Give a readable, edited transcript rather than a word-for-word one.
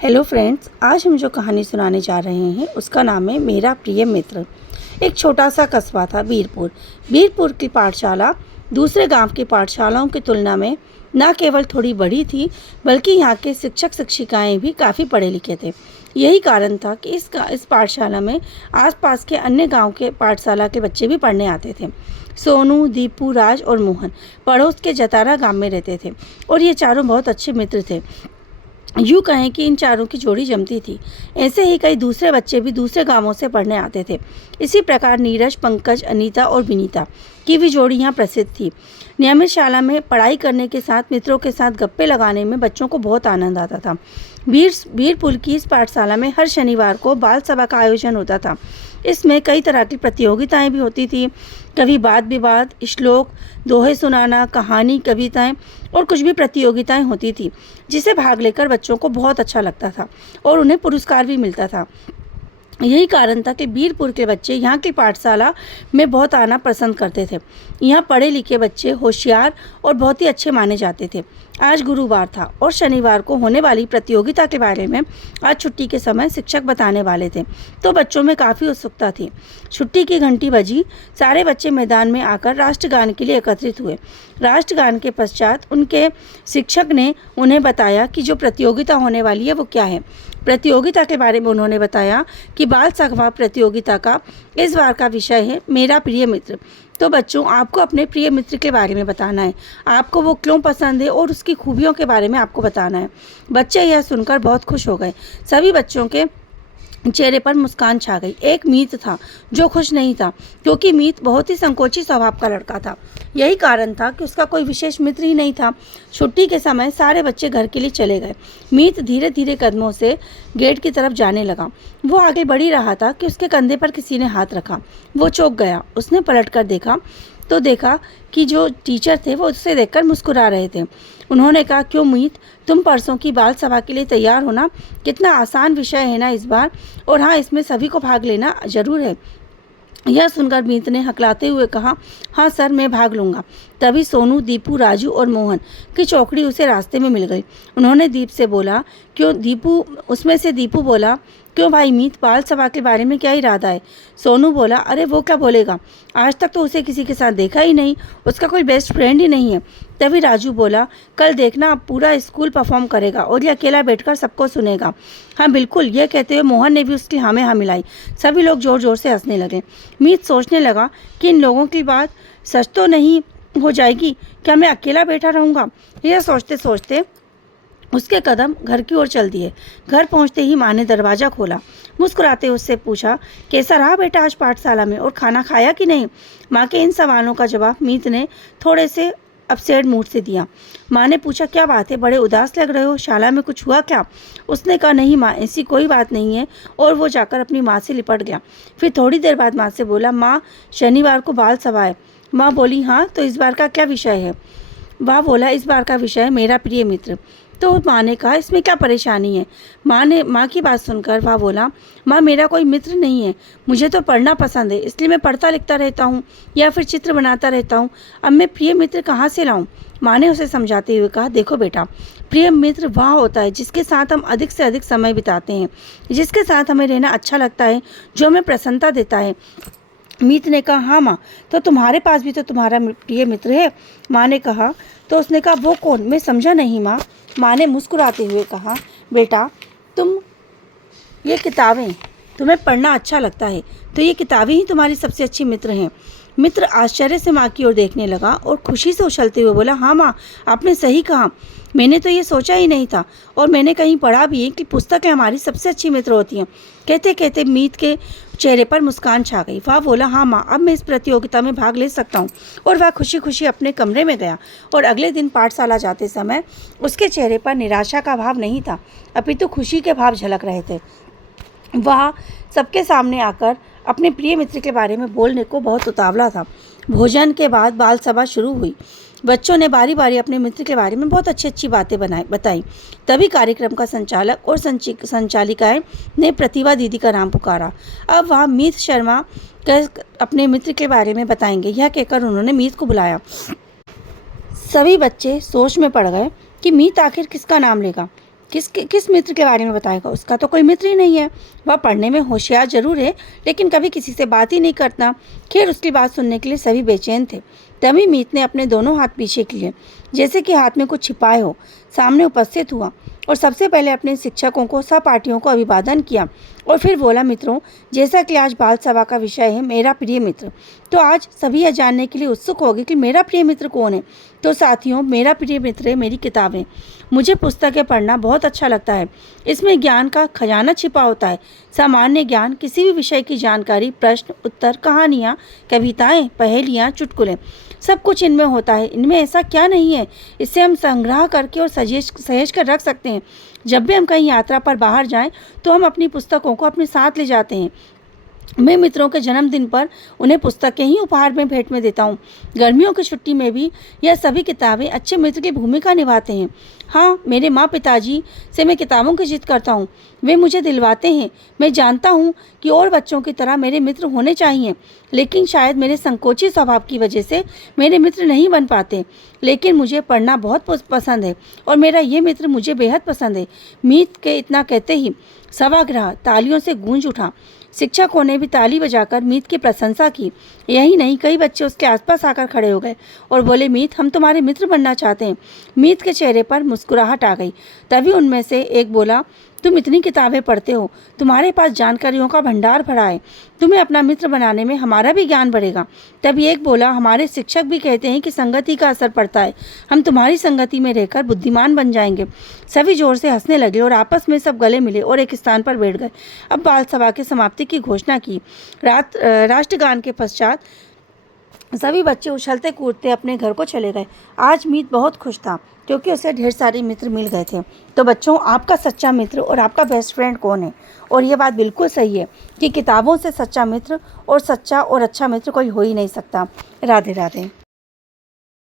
Hello friends, आज हम जो कहानी सुनाने जा रहे हैं उसका नाम है मेरा प्रिय मित्र। एक छोटा सा कस्बा था बीरपुर की पाठशाला दूसरे गांव की पाठशालाओं की तुलना में न केवल थोड़ी बड़ी थी बल्कि यहाँ के शिक्षक शिक्षिकाएं भी काफ़ी पढ़े लिखे थे। यही कारण था कि इस पाठशाला में आसपास के अन्य गांव के पाठशाला के बच्चे भी पढ़ने आते थे। सोनू, दीपू, राज और मोहन पड़ोस के जतारा गांव में रहते थे और ये चारों बहुत अच्छे मित्र थे। यूँ कहें कि इन चारों की जोड़ी जमती थी। ऐसे ही कई दूसरे बच्चे भी दूसरे गांवों से पढ़ने आते थे। इसी प्रकार नीरज, पंकज, अनीता और विनीता की भी जोड़ी यहाँ प्रसिद्ध थी। नियमित शाला में पढ़ाई करने के साथ मित्रों के साथ गप्पे लगाने में बच्चों को बहुत आनंद आता था। बीरपुर की इस पाठशाला में हर शनिवार को बाल सभा का आयोजन होता था। इसमें कई तरह की प्रतियोगिताएं भी होती थी। कभी वाद विवाद, श्लोक, दोहे सुनाना, कहानी, कविताएं और कुछ भी प्रतियोगिताएं होती थी जिसे भाग लेकर बच्चों को बहुत अच्छा लगता था और उन्हें पुरस्कार भी मिलता था। यही कारण था कि बीरपुर के बच्चे यहाँ की पाठशाला में बहुत आना पसंद करते थे। यहाँ पढ़े लिखे बच्चे होशियार और बहुत ही अच्छे माने जाते थे। आज गुरुवार था और शनिवार को होने वाली प्रतियोगिता के बारे में आज छुट्टी के समय शिक्षक बताने वाले थे, तो बच्चों में काफ़ी उत्सुकता थी। छुट्टी की घंटी बजी, सारे बच्चे मैदान में आकर राष्ट्रगान के लिए एकत्रित हुए। राष्ट्रगान के पश्चात उनके शिक्षक ने उन्हें बताया कि जो प्रतियोगिता होने वाली है वो क्या है। प्रतियोगिता के बारे में उन्होंने बताया कि बाल सभा प्रतियोगिता का इस बार का विषय है मेरा प्रिय मित्र। तो बच्चों, आपको अपने प्रिय मित्र के बारे में बताना है, आपको वो क्यों पसंद है और उसकी खूबियों के बारे में आपको बताना है। बच्चे यह सुनकर बहुत खुश हो गए। सभी बच्चों के चेहरे पर मुस्कान छा गई। एक मीत था जो खुश नहीं था, क्योंकि मीत बहुत ही संकोची स्वभाव का लड़का था। यही कारण था कि उसका कोई विशेष मित्र ही नहीं था। छुट्टी के समय सारे बच्चे घर के लिए चले गए। मीत धीरे धीरे कदमों से गेट की तरफ जाने लगा। वो आगे बढ़ ही रहा था कि उसके कंधे पर किसी ने हाथ रखा। वो चौंक गया। उसने पलट कर देखा तो देखा कि जो टीचर थे वो उससे देखकर मुस्कुरा रहे थे। उन्होंने कहा, क्यों मीत, तुम परसों की बाल सभा के लिए तैयार हो ना? कितना आसान विषय है ना इस बार, और हाँ, इसमें सभी को भाग लेना जरूर है। यह सुनकर मीत ने हकलाते हुए कहा, हाँ सर, मैं भाग लूँगा। तभी सोनू, दीपू, राजू और मोहन की चौकड़ी उसे रास्ते में मिल गई। उन्होंने दीप से बोला, क्यों दीपू उसमें से दीपू बोला, क्यों भाई मीत, बाल सभा के बारे में क्या इरादा है? सोनू बोला, अरे वो क्या बोलेगा, आज तक तो उसे किसी के साथ देखा ही नहीं, उसका कोई बेस्ट फ्रेंड ही नहीं है। तभी राजू बोला, कल देखना, अब पूरा स्कूल परफॉर्म करेगा और ये अकेला बैठकर सबको सुनेगा। हाँ बिल्कुल, यह कहते हुए मोहन ने भी उसकी हाँ में हाँ मिलाई। सभी लोग जोर जोर से हंसने लगे। मीत सोचने लगा कि इन लोगों की बात सच तो नहीं हो जाएगी, क्या मैं अकेला बैठा रहूँगा? यह सोचते सोचते उसके कदम घर की ओर चल दिए। घर पहुंचते ही माँ ने दरवाज़ा खोला। मुस्कुराते उससे पूछा, कैसा रहा बेटा आज पाठशाला में, और खाना खाया कि नहीं? माँ के इन सवालों का जवाब मीत ने थोड़े से अपसेट मूड से दिया। माँ ने पूछा, क्या बात है, बड़े उदास लग रहे हो, शाला में कुछ हुआ क्या? उसने कहा, नहीं माँ, ऐसी कोई बात नहीं है, और वो जाकर अपनी माँ से लिपट गया। फिर थोड़ी देर बाद माँ से बोला, माँ, शनिवार को बाल सभा है। माँ बोली, हाँ, तो इस बार का क्या विषय है? वह बोला, इस बार का विषय है मेरा प्रिय मित्र। तो माँ ने कहा, इसमें क्या परेशानी है? माँ की बात सुनकर वह बोला, माँ, मेरा कोई मित्र नहीं है, मुझे तो पढ़ना पसंद है, इसलिए मैं पढ़ता लिखता रहता हूँ या फिर चित्र बनाता रहता हूँ। अब मैं प्रिय मित्र कहाँ से लाऊं? माँ ने उसे समझाते हुए कहा, देखो बेटा, प्रिय मित्र वह होता है जिसके साथ हम अधिक से अधिक समय बिताते हैं, जिसके साथ हमें रहना अच्छा लगता है, जो हमें प्रसन्नता देता है। मीत ने कहा, हाँ माँ, तो तुम्हारे पास भी तो तुम्हारा प्रिय मित्र है। माँ ने कहा, तो उसने कहा, वो कौन? मैं समझा नहीं माँ। माँ ने मुस्कुराते हुए कहा, बेटा, ये किताबें तुम्हें पढ़ना अच्छा लगता है, तो ये किताबें ही तुम्हारी सबसे अच्छी मित्र हैं। मित्र आश्चर्य से माँ की ओर देखने लगा और खुशी से उछलते हुए बोला, हाँ माँ, आपने सही कहा, मैंने तो ये सोचा ही नहीं था, और मैंने कहीं पढ़ा भी है कि पुस्तकें हमारी सबसे अच्छी मित्र होती हैं। कहते कहते मीत के चेहरे पर मुस्कान छा गई। वह बोला, हाँ माँ, अब मैं इस प्रतियोगिता में भाग ले सकता हूँ। और वह खुशी खुशी अपने कमरे में गया। और अगले दिन पाठशाला जाते समय उसके चेहरे पर निराशा का भाव नहीं था, अपितु खुशी के भाव झलक रहे थे। वह सबके सामने आकर अपने प्रिय मित्र के बारे में बोलने को बहुत उतावला था। भोजन के बाद बाल सभा शुरू हुई। बच्चों ने बारी बारी अपने मित्र के बारे में बहुत अच्छी अच्छी बातें बताई। तभी कार्यक्रम का संचालक और संचालिकाएं ने प्रतिभा दीदी का नाम पुकारा। अब वह मीत शर्मा अपने मित्र के बारे में बताएंगे, यह कहकर उन्होंने मीत को बुलाया। सभी बच्चे सोच में पड़ गए कि मीत आखिर किसका नाम लेगा। किस मित्र के बारे में बताएगा? उसका तो कोई मित्र ही नहीं है। वह पढ़ने में होशियार जरूर है, लेकिन कभी किसी से बात ही नहीं करता। खैर, उसकी बात सुनने के लिए सभी बेचैन थे। तभी मीत ने अपने दोनों हाथ पीछे किए, जैसे कि हाथ में कुछ छिपाए हो। सामने उपस्थित हुआ और सबसे पहले अपने शिक्षकों को, सहपाठियों को अभिवादन किया और फिर बोला, मित्रों, जैसा कि आज बाल सभा का विषय है मेरा प्रिय मित्र, तो आज सभी यह जानने के लिए उत्सुक होगी कि मेरा प्रिय मित्र कौन है। तो साथियों, मेरा प्रिय मित्र है मेरी किताबें। मुझे पुस्तकें पढ़ना बहुत अच्छा लगता है। इसमें ज्ञान का खजाना छिपा होता है। सामान्य ज्ञान, किसी भी विषय की जानकारी, प्रश्न उत्तर, कहानियाँ, कविताएं, पहेलियाँ, चुटकुले, सब कुछ इनमें होता है। इनमें ऐसा क्या नहीं है, इससे हम संग्रह करके और सहेज कर रख सकते हैं। जब भी हम कहीं यात्रा पर बाहर जाएं तो हम अपनी पुस्तकों को अपने साथ ले जाते हैं। मैं मित्रों के जन्मदिन पर उन्हें पुस्तकें ही उपहार में भेंट में देता हूँ। गर्मियों की छुट्टी में भी यह सभी किताबें अच्छे मित्र की भूमिका निभाते हैं। हाँ, मेरे माँ पिताजी से मैं किताबों की जिद करता हूँ। वे मुझे दिलवाते हैं। मैं जानता हूँ कि और बच्चों की तरह मेरे मित्र होने चाहिए, लेकिन शायद मेरे संकोची स्वभाव की वजह से मेरे मित्र नहीं बन पाते। लेकिन मुझे पढ़ना बहुत पसंद है और मेरा ये मित्र मुझे बेहद पसंद है। मीत के इतना कहते ही सभागृह तालियों से गूंज उठा। शिक्षकों ने भी ताली बजाकर मीत की प्रशंसा की। यही नहीं, कई बच्चे उसके आसपास आकर खड़े हो गए और बोले, मीत, हम तुम्हारे मित्र बनना चाहते हैं। मीत के चेहरे पर मुस्कुराहट आ गई। तभी उनमें से एक बोला, तुम इतनी किताबें पढ़ते हो, तुम्हारे पास जानकारियों का भंडार भरा है, तुम्हें अपना मित्र बनाने में हमारा भी ज्ञान बढ़ेगा। तभी एक बोला, हमारे शिक्षक भी कहते हैं कि संगति का असर पड़ता है, हम तुम्हारी संगति में रहकर बुद्धिमान बन जाएंगे। सभी जोर से हंसने लगे और आपस में सब गले मिले और एक स्थान पर बैठ गए। अब बाल सभा की समाप्ति की घोषणा की। राष्ट्रगान के पश्चात सभी बच्चे उछलते कूदते अपने घर को चले गए। आज मीत बहुत खुश था क्योंकि उसे ढेर सारे मित्र मिल गए थे। तो बच्चों, आपका सच्चा मित्र और आपका बेस्ट फ्रेंड कौन है? और ये बात बिल्कुल सही है कि किताबों से सच्चा मित्र और सच्चा और अच्छा मित्र कोई हो ही नहीं सकता। राधे राधे।